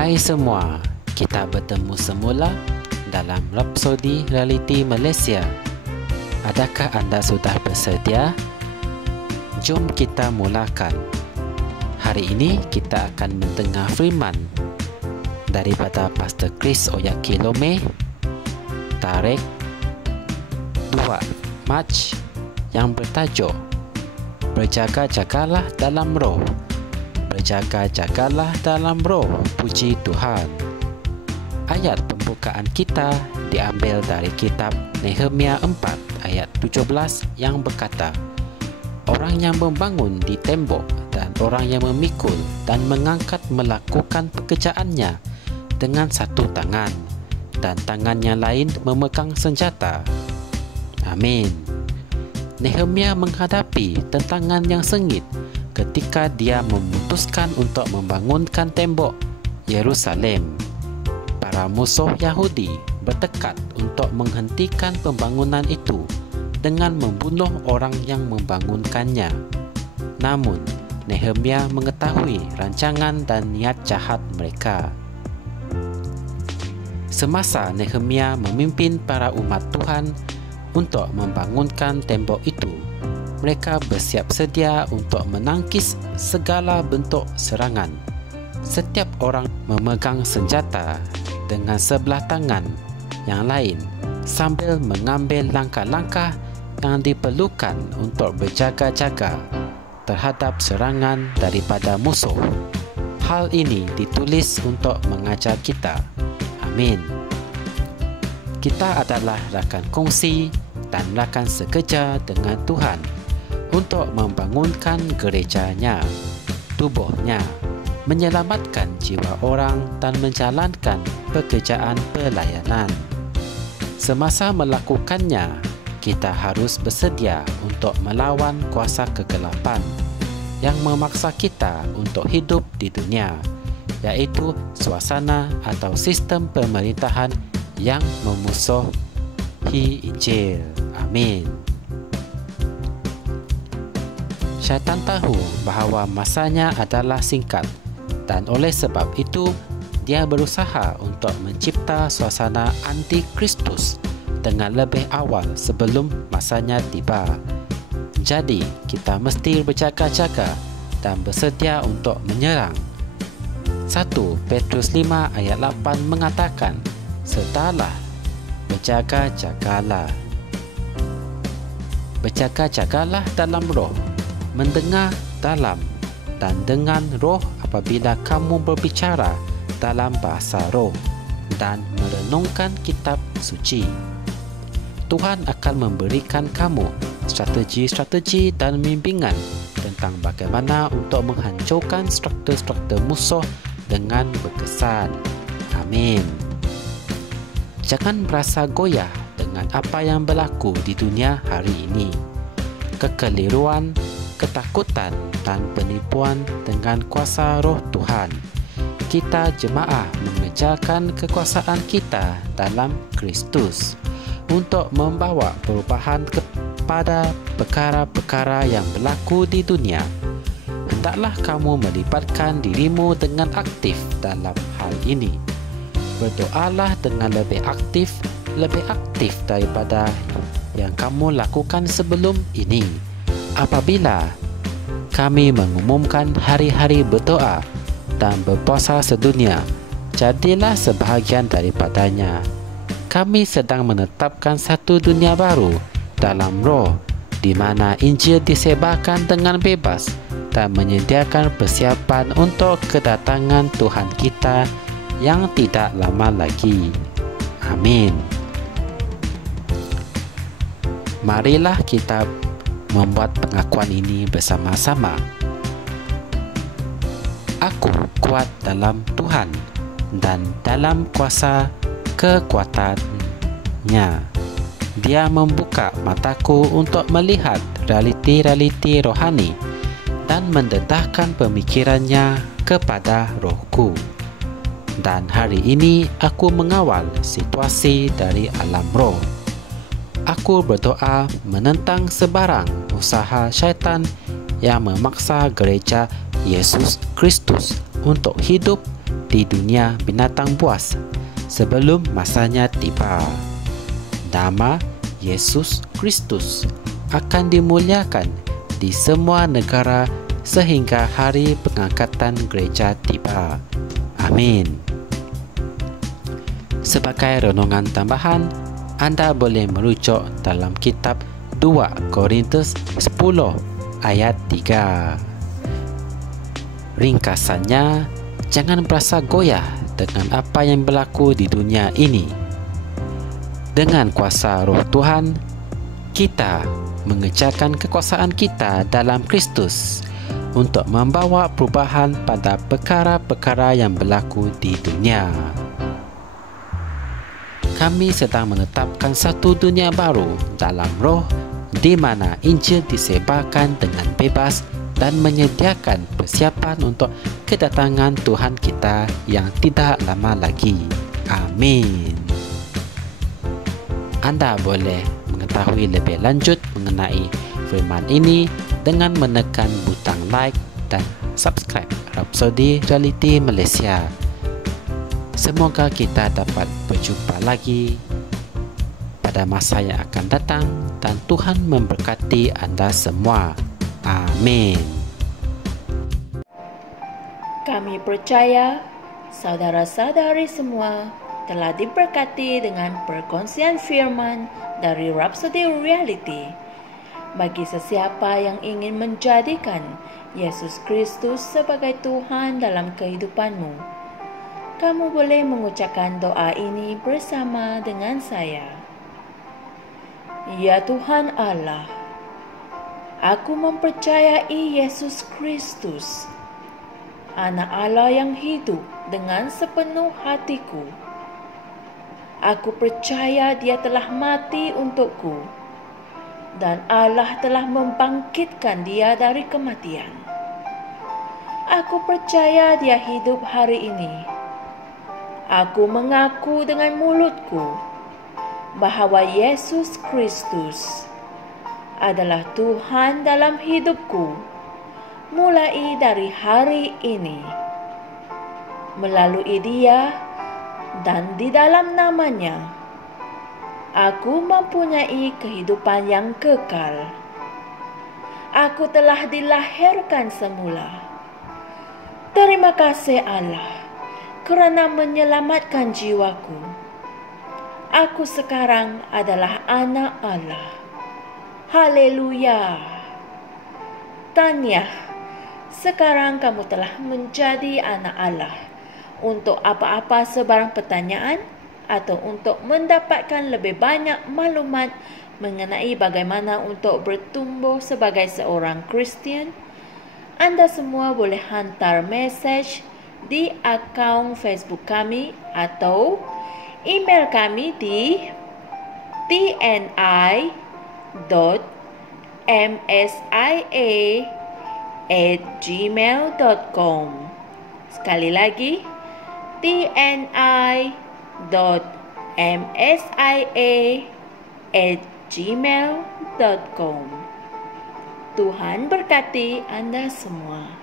Hai semua, kita bertemu semula dalam Rapsodi Realiti Malaysia. Adakah anda sudah bersedia? Jom kita mulakan. Hari ini kita akan mendengar firman daripada Pastor Chris Oyakilome, Tarikh 2 Mac yang bertajuk Berjaga-jagalah dalam roh. Berjaga-jagalah dalam roh, puji Tuhan. Ayat pembukaan kita diambil dari kitab Nehemia 4 ayat 17 yang berkata, orang yang membangun di tembok dan orang yang memikul dan mengangkat melakukan pekerjaannya dengan satu tangan dan tangan yang lain memegang senjata. Amin. Nehemia menghadapi tantangan yang sengit ketika dia memutuskan untuk membangunkan tembok Yerusalem. Para musuh Yahudi bertekad untuk menghentikan pembangunan itu dengan membunuh orang yang membangunkannya. Namun, Nehemia mengetahui rancangan dan niat jahat mereka. Semasa Nehemia memimpin para umat Tuhan untuk membangunkan tembok itu, mereka bersiap sedia untuk menangkis segala bentuk serangan. Setiap orang memegang senjata dengan sebelah tangan yang lain sambil mengambil langkah-langkah yang diperlukan untuk berjaga-jaga terhadap serangan daripada musuh. Hal ini ditulis untuk mengajar kita. Amin. Kita adalah rakan kongsi dan rakan sekerja dengan Tuhan untuk membangunkan gerejanya, tubuhnya, menyelamatkan jiwa orang dan menjalankan pekerjaan pelayanan. Semasa melakukannya, kita harus bersedia untuk melawan kuasa kegelapan yang memaksa kita untuk hidup di dunia, iaitu suasana atau sistem pemerintahan yang memusuhi Injil. Amin. Syaitan tahu bahawa masanya adalah singkat dan oleh sebab itu dia berusaha untuk mencipta suasana anti-Kristus dengan lebih awal sebelum masanya tiba. Jadi, kita mesti berjaga-jaga dan bersedia untuk menyerang. 1 Petrus 5 ayat 8 mengatakan, "Sertalah berjaga-jagalah." Berjaga-jagalah dalam roh, mendengar dalam dan dengan roh apabila kamu berbicara dalam bahasa roh dan merenungkan kitab suci. Tuhan akan memberikan kamu strategi-strategi dan bimbingan tentang bagaimana untuk menghancurkan struktur-struktur musuh dengan berkesan. Amin. Jangan merasa goyah dengan apa yang berlaku di dunia hari ini. Kekeliruan, ketakutan dan penipuan dengan kuasa roh Tuhan. Kita jemaah mengejarkan kekuasaan kita dalam Kristus untuk membawa perubahan kepada perkara-perkara yang berlaku di dunia. Hendaklah kamu melibatkan dirimu dengan aktif dalam hal ini. Berdoalah dengan lebih aktif daripada yang kamu lakukan sebelum ini. Apabila kami mengumumkan hari-hari berdoa dan berpuasa sedunia, jadilah sebahagian daripadanya. Kami sedang menetapkan satu dunia baru dalam roh, di mana Injil disebarkan dengan bebas dan menyediakan persiapan untuk kedatangan Tuhan kita yang tidak lama lagi. Amin. Marilah kita membuat pengakuan ini bersama-sama. Aku kuat dalam Tuhan dan dalam kuasa kekuatannya. Dia membuka mataku untuk melihat realiti-realiti rohani dan mendedahkan pemikirannya kepada rohku. Dan hari ini aku mengawal situasi dari alam roh. Aku berdoa menentang sebarang usaha syaitan yang memaksa gereja Yesus Kristus untuk hidup di dunia binatang buas sebelum masanya tiba. Nama Yesus Kristus akan dimuliakan di semua negara sehingga hari pengangkatan gereja tiba. Amin. Sebagai renungan tambahan, anda boleh merujuk dalam kitab 2 Korintus 10 ayat 3. Ringkasannya, jangan merasa goyah dengan apa yang berlaku di dunia ini. Dengan kuasa Roh Tuhan, kita mengejarkan kekuasaan kita dalam Kristus untuk membawa perubahan pada perkara-perkara yang berlaku di dunia. Kami sedang menetapkan satu dunia baru dalam roh di mana Injil disebarkan dengan bebas dan menyediakan persiapan untuk kedatangan Tuhan kita yang tidak lama lagi. Amin. Anda boleh mengetahui lebih lanjut mengenai firman ini dengan menekan butang like dan subscribe Rhapsody Reality Malaysia. Semoga kita dapat berjumpa lagi pada masa yang akan datang dan Tuhan memberkati anda semua. Amin. Kami percaya saudara-saudari semua telah diberkati dengan perkongsian firman dari Rhapsody Reality. Bagi sesiapa yang ingin menjadikan Yesus Kristus sebagai Tuhan dalam kehidupanmu, kamu boleh mengucapkan doa ini bersama dengan saya. Ya Tuhan Allah, aku mempercayai Yesus Kristus, Anak Allah yang hidup dengan sepenuh hatiku. Aku percaya Dia telah mati untukku dan Allah telah membangkitkan Dia dari kematian. Aku percaya Dia hidup hari ini. Aku mengaku dengan mulutku bahawa Yesus Kristus adalah Tuhan dalam hidupku mulai dari hari ini. Melalui Dia dan di dalam nama-Nya, aku mempunyai kehidupan yang kekal. Aku telah dilahirkan semula. Terima kasih Allah kerana menyelamatkan jiwaku. Aku sekarang adalah anak Allah. Haleluya. Tahniah, sekarang kamu telah menjadi anak Allah. Untuk apa-apa sebarang pertanyaan atau untuk mendapatkan lebih banyak maklumat mengenai bagaimana untuk bertumbuh sebagai seorang Kristian, anda semua boleh hantar mesej di akaun Facebook kami atau email kami di tni.msia@gmail.com. Sekali lagi, tni.msia@gmail.com. Tuhan berkati anda semua.